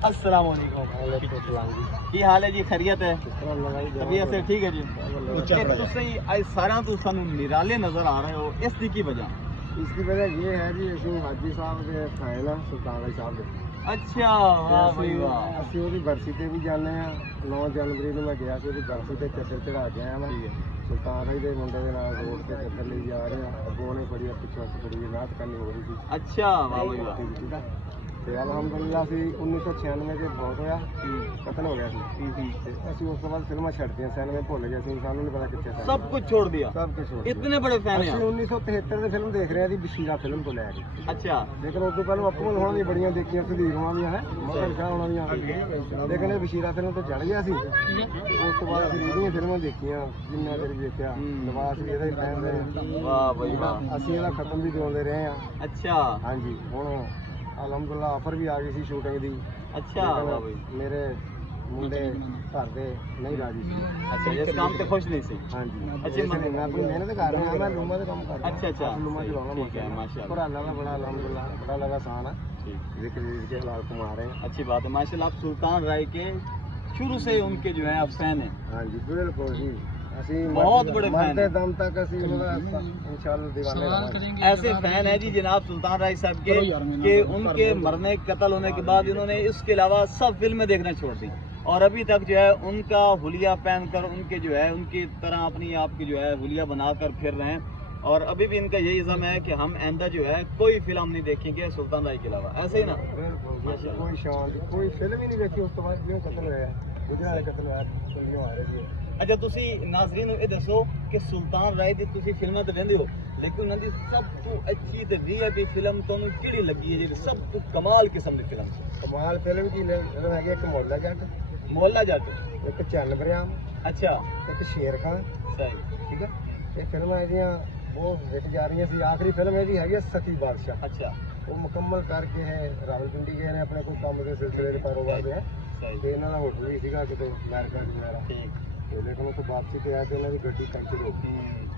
अस्सलाम वालेकुम की हाल है जी खैरियत है तबीयत से ठीक है जी ਤੁਸੀਂ ਅੱਜ ਸਾਰਿਆਂ ਤੋਂ ਸਾਨੂੰ ਨਿਰਾਲੇ ਨਜ਼ਰ ਆ ਰਹੇ ਹੋ ਇਸ ਦੀ ਕੀ ਵਜ੍ਹਾ इसकी वजह ये है जी ਅਸੀਂ ਹਾਜੀ ਸਾਹਿਬ ਦੇ ਫਾਇਲ ਸੁਲਤਾਨ ਅਲੀ ਸਾਹਿਬ ਦੇ ਅੱਛਾ ਵਾਹ ਬਈ ਵਾਹ ਅਸੀਂ ਉਹਦੀ ਬਰਸੀ ਤੇ ਵੀ ਜਾਂਦੇ ਆ 9 ਜਨਵਰੀ ਨੂੰ ਮੈਂ ਗਿਆ ਸੀ ਉਹਦੀ ਬਰਸੀ ਤੇ ਚੱਦਰ ਚੜਾ ਕੇ ਆਇਆ ਮੈਂ ਸੁਲਤਾਨ ਅਲੀ ਦੇ ਮੁੰਡੇ ਦੇ ਨਾਲ ਰੋਡ ਤੇ ਚੱਦਰ ਲਈ ਜਾ ਰਹੇ ਆ ਅੱਗੋਂ ਨੇ ਬੜੀ ਪਿੱਛੋਂ ਬੜੀ ਨਾਤ ਕਰਨੀ ਹੋ ਰਹੀ ਸੀ ਅੱਛਾ ਵਾਹ ਬਈ ਵਾਹ ਠੀਕ ਆ ਤੇ ਅਲਹਮਦੁਲਿਲਾ ਸੀ 1996 ਦੇ ਬਹੁਤ ਹੋਇਆ ਕਤਲ ਹੋ ਗਿਆ ਸੀ ਤੇ ਅਸੀਂ ਉਸ ਤੋਂ ਬਾਅਦ ਫਿਲਮਾਂ ਛੱਡਤੀਆਂ 97 ਭੁੱਲ ਗਏ ਸੀ ਸਾਨੂੰ ਨਹੀਂ ਪਤਾ ਕਿੱਥੇ ਸੀ सब कुछ छोड़ दिया ਸਭ ਕੁਝ ਛੋੜ इतने बड़े फैन ਅਸੀਂ हैं 1973 ਦੇ ਫਿਲਮ ਦੇਖ ਰਹੇ ਆ ਦੀ ਬਸ਼ੀਰਾ ਫਿਲਮ ਤੋਂ ਲੈ ਕੇ अच्छा ਲੇਕਿਨ ਉਸ ਤੋਂ ਪਹਿਲਾਂ ਅਕਮਲ ਹੋਣਾ ਵੀ ਬੜੀਆਂ ਦੇਖੀਆਂ ਸੁਧੀਰ ਹੋਣਾ ਵੀ ਹੈ ਮੋਹਨ ਸ਼ਾਹ ਹੋਣਾ ਵੀ ਲੇਕਿਨ ਇਹ ਬਸ਼ੀਰਾ ਫਿਲਮ ਤੋਂ ਚੜ ਗਿਆ ਸੀ ਉਸ ਤੋਂ ਬਾਅਦ ਅਸੀਂ ਇਹਦੀਆਂ ਫਿਲਮਾਂ ਦੇਖੀਆਂ ਜਿੰਨਾ ਚਿਰ ਦੇਖਿਆ ਨਵਾਜ਼ ਵੀ ਇਹਦਾ ਹੀ ਫੈਨ ਰਹੇ वाह भाई वाह ਅਸੀਂ ਇਹਦਾ ਖਤਮ ਵੀ ਦਿਵਾਉਂਦੇ ਰਹੇ ਆ अच्छा ਹਾਂਜੀ ਹੁਣ ਅਲਹਮਦੁਲਿਲਾ ਆਫਰ ਵੀ ਆ ਗਈ ਸੀ ਸ਼ੂਟਿੰਗ ਦੀ अच्छा वाह भाई ਮੇਰੇ ਮੁੰਡੇ ਘਰ ਦੇ ਨਹੀਂ ਰਾਜੀ ਸੀ अच्छा इस काम पे खुश नहीं सी ਹਾਂਜੀ ਅੱਛਾ, ਮੈਂ ਆਪਣੀ ਮਿਹਨਤ ਕਰ ਰਿਹਾ ਮੈਂ ਲੂਮਾ ਦੇ ਕੰਮ ਕਰਦਾ अच्छा अच्छा ਲੂਮਾ ਚਲਾਉਣਾ ठीक है माशाल्लाह ਪਰ ਅੱਲਾ ਦਾ ਬੜਾ ਅਲਹਮਦੁਲਿਲਾ ਬੜਾ ਲਗਾ ਆਸਾਨ ਹੈ ठीक ਜ਼ਿਕਰ ਕੇ ਹਲਾਲ ਕਮਾ ਰਹੇ हैं अच्छी बात है माशाल्लाह आप सुल्तान राय के शुरू से उनके जो है आप फैन हैं ਹਾਂਜੀ ਬਿਲकुल ਜੀ ਅਸੀਂ ਬਹੁਤ ਬੜੇ fan ਮਰਦੇ हैं। ਦਮ ਤੱਕ ਅਸੀਂ ਉਹਦਾ इंशाल्लाह दीवाने रहेंगे। ऐसे फैन है जी जनाब सुल्तान राय साहब के कि उनके मरने कत्ल होने के बाद इन्होंने इसके अलावा सब फिल्में देखना छोड़ दी और अभी तक जो है उनका हुलिया पहनकर उनके जो है उनकी तरह अपनी आप की जो है हुलिया बनाकर फिर रहे हैं और अभी भी इनका यही इज़्म है कि हम आइंदा जो है कोई फिल्म नहीं देखेंगे सुल्तान राय के अलावा ऐसे ही ना बिल्कुल कोई शांत कोई फिल्म ही नहीं देखी उस तो बाद जिवें कत्ल होया गुजरात कत्ल होया फिल्म आ रही है। अच्छा ਤੁਸੀਂ ਨਾਜ਼ਰੀਨ ਨੂੰ ਇਹ ਦੱਸੋ ਕਿ ਸੁਲਤਾਨ ਰਾਏ ਦੀ ਤੁਸੀਂ ਫਿਲਮਾਂ ਤੇ ਵੇਖਦੇ ਹੋ ਲੇਕਿਨ ਉਹਨਾਂ ਦੀ ਸਭ ਤੋਂ ਅੱਛੀ ਤੇ ਵੀਆਈਪੀ ਫਿਲਮ ਤੁਹਾਨੂੰ ਕਿਹੜੀ ਲੱਗੀ ਹੈ ਜਿਹੜੀ ਸਭ ਤੋਂ ਕਮਾਲ ਕਿਸਮ ਦੀ ਫਿਲਮ कमाल फिल्म की फिल्म है एक मोहल्ला जट ਮੁਹੱਲਾ ਜੱਟ एक चन्न बरियाम अच्छा एक शेर खान सही ठीक है ये फिल्म है वो विक जा रही है आखिरी फिल्म है सती बादशाह अच्छा वो मुकम्मल करके है रावलपिंडी गए ने अपने कोई काम के सिलसिले के कारोबार में सही ਤੇ ਇਹਨਾਂ ਦਾ ਹੋਟਲ ਵੀ ਸੀਗਾ ਕਿਤੇ ਅਮਰੀਕਾ ਵਗੈਰਾ ठीक ਤੇ ਲੇਕਿਨ ਉਹ ਤੋਂ ਵਾਪਸੀ ਤੇ ਆ ਕੇ ਉਹਨਾਂ ਦੀ ਗੱਡੀ ਪੈਂਚਰ ਹੋ ਗਈ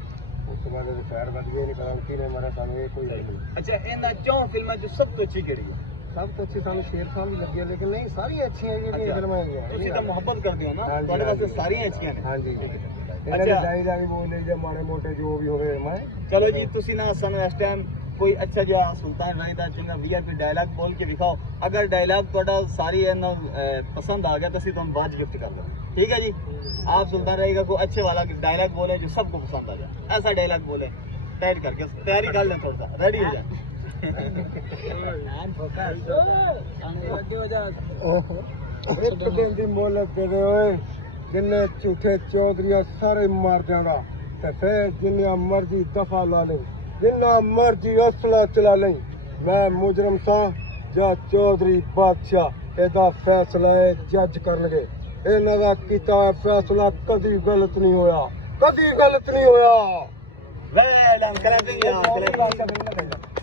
ਉਸ ਤੋਂ ਬਾਅਦ ਉਹ ਫਾਇਰ ਵੱਜ ਗਏ ਨੇ ਕਰਾਂਕੀ ਨੇ ਮਾਰਾ ਸਾਨੂੰ ਇਹ ਕੋਈ ਨਹੀਂ अच्छा ਇਹਨਾਂ ਚੋਂ ਫਿਲਮਾਂ ਚ ਸਭ ਤੋਂ ਅੱਛੀ ਕਿਹੜੀ ਹੈ ਸਭ ਤੋਂ ਅੱਛੀ ਸਾਨੂੰ ਸ਼ੇਰ ਖਾਨ ਵੀ ਲੱਗੀ ਲੇਕਿਨ ਨਹੀਂ ਸਾਰੀਆਂ ਅੱਛੀਆਂ ਜਿਹੜੀਆਂ ਫਿਲਮਾਂ ਹੈਗੀਆਂ ਤੁਸੀਂ ਤਾਂ ਮੁਹੱਬਤ ਕਰਦੇ ਹੋ ਨਾ ਹਾਂਜੀ, ਤੁਹਾਡੇ ਵਾਸਤੇ ਹਾਂਜੀ। ਸਾਰੀਆਂ ਅੱਛੀਆਂ ਨੇ ਹਾਂਜੀ ਇਹਨਾਂ ਦੇ ਡਾਇਰਾ ਵੀ ਬੋਲੇ ਜਾਂ ਮਾੜੇ ਮੋਟੇ ਜੋ ਵੀ ਹੋਵੇ ਮੈਂ ਚਲੋ ਜੀ ਤੁਸੀਂ ਨਾ ਸਾਨੂੰ ਇਸ ਟਾਈਮ ਕੋਈ अच्छा ਜਿਹਾ ਸੁਲਤਾਨ ਰਾਏ ਦਾ ਚੰਗਾ ਵੀਆਈਪੀ ਡਾਇਲੌਗ ਬੋਲ ਕੇ ਦਿਖਾਓ ਅਗਰ ਡਾਇਲੌਗ ਤੁਹਾਡਾ ਸਾਰੀ ਇਹਨਾਂ पसंद आ गया तो ਅਸੀਂ ਤੁਹਾਨੂੰ ਬਾਅਦ ਗਿਫਟ ਕਰ देंगे ठीक है जी आप सुल्तान राय का कोई अच्छे वाला डायलॉग बोले जो सबको पसंद आ जाए ऐसा डायलॉग बोले तैयारी करके तैयारी कर लें थोड़ा सा रेडी हो जाए ਇੱਕ ਦਿਨ ਦੀ ਮੋਹਲਤ ਦੇ ਦੇ ਓਏ ਜਿੰਨੇ ਝੂਠੇ ਚੌਧਰੀਆਂ ਸਾਰੇ ਮਾਰ ਦਿਆਂਗਾ ਤੇ ਫਿਰ ਜਿੰਨੀਆਂ ਮਰਜ਼ੀ ਦਫਾ ਲਾ ਲੈ ਜਿੰਨਾ ਮਰਜ਼ੀ ਅਸਲਾ ਚਲਾ ਲੈ ਮੈਂ ਮੁਜਰਮ ਸਾਂ ਜਾਂ ਚੌਧਰੀ ਬਾਦਸ਼ਾਹ ਇਹਦਾ ਫੈਸਲਾ ਇਹ ਜੱਜ ਕਰਨਗੇ ਇਹਨਾਂ ਦਾ ਕੀਤਾ ਹੋਇਆ ਫੈਸਲਾ ਕਦੀ ਗਲਤ ਨਹੀਂ ਹੋਇਆ ਕਦੀ ਗਲਤ ਨਹੀਂ ਹੋਇਆ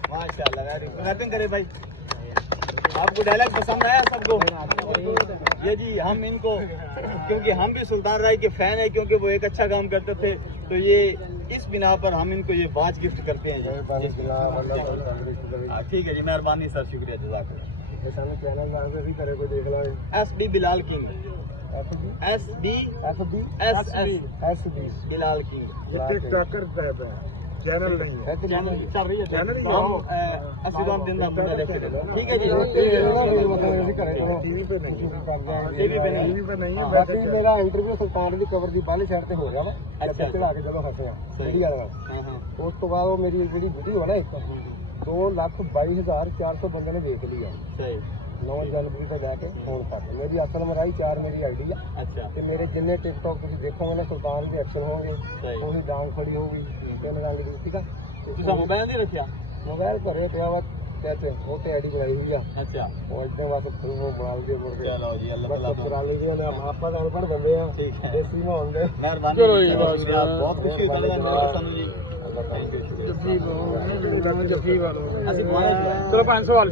माशाल्लाह क्लैपिंग करे भाई आपको डायलॉग पसंद आया सबको ये जी हम इनको क्योंकि हम भी सुल्तान राय के फैन है क्योंकि वो एक अच्छा काम करते थे तो ये इस बिना पर हम इनको ये बाज गिफ्ट करते हैं ठीक है जी मेहरबानी सर शुक्रिया जज़ाकल्लाह SB Bilal king SB Bilal king channel नहीं है चल रही है चैनल ਅਸੀਂ ਤੁਹਾਨੂੰ ਦਿਨ ਦਾ ਮੁੰਡਾ ਦੇਖ ਕੇ ਦੇ ਠੀਕ ਹੈ ਜੀ टीवी पे नहीं टीवी पे नहीं है बाकी मेरा इंटरव्यू सुल्तान ਦੀ ਕਵਰ ਦੀ ਬਾਹਲੀ ਸਾਈਡ ਤੇ ਹੋ ਗਿਆ ਵਾ ਅੱਛਾ ਚੜਾ ਕੇ ਜਦੋਂ ਹੱਸਿਆ ਸਹੀ ਗੱਲ ਵਾ ਉਸ ਤੋਂ ਬਾਅਦ ਉਹ ਮੇਰੀ ਜਿਹੜੀ ਵੀਡੀਓ ਹੈ ਨਾ ਇੱਕ 2,22,400 ਬੰਦੇ ਨੇ ਦੇਖ ਲਈ ਆ ਸਹੀ 9 ਜਨਵਰੀ ਤੋਂ ਲੈ ਕੇ ਹੁਣ ਤੱਕ ਮੇਰੀ ਅਸਲ ਮਰਾਈ 4 ਮੇਰੀ ਆਈਡੀ ਆ ਅੱਛਾ ਤੇ ਮੇਰੇ ਜਿੰਨੇ ਟਿਕਟੌਕ ਤੁਸੀਂ ਦੇਖੋਗੇ ਨਾ ਸੁਲਤਾਨ ਦੇ ਐਕਸ਼ਨ ਹੋਣਗੇ ਉਹੀ ਡਾਂਗ ਖੜੀ ਹੋਊਗੀ ਤਿੰਨ ਰੰਗ ਦੀ ਠੀਕ ਆ ਤੁਸੀਂ ਮੋਬਾਈਲ ਨਹੀਂ ਰੱਖਿਆ ਮੋਬਾਈਲ ਘਰੇ ਪਿਆ ਵਾ ਤੇ ਉਹ ਤੇ ਆਈਡੀ ਬਣਾਈ ਹੋਈ ਆ ਅੱਛਾ ਉਹ ਇੱਥੇ ਬਸ ਫਿਲਮ ਬਣਾ ਲਈਏ ਮੁੜ ਕੇ ਚਲੋ ਜੀ ਅੱਲਾਹ ਬਸ ਤਾਲਾ ਕਰਾ ਲਈਏ ਨਾ ਆਪਾਂ ਤਾਂ ਅਨਪੜ੍ਹ ਬੰਦੇ ਆ ਠੀਕ ਹੈ ਦੇਸੀ ਨਾ ਹੁੰਦੇ ਮਿਹਰਬਾਨੀ ਚਲੋ ਜੀ, ਬਸ ਬਹੁਤ ਖੁਸ਼ੀ ਹੋਈ ਤੁਹਾਡੇ ਨਾਲ ਸਾਨੂੰ ਜੀ ਜੱਫੀ ਵਾਲੋ ਅਸੀਂ ਦੁਆਏ ਚਲੋ 500 ਵਾਲ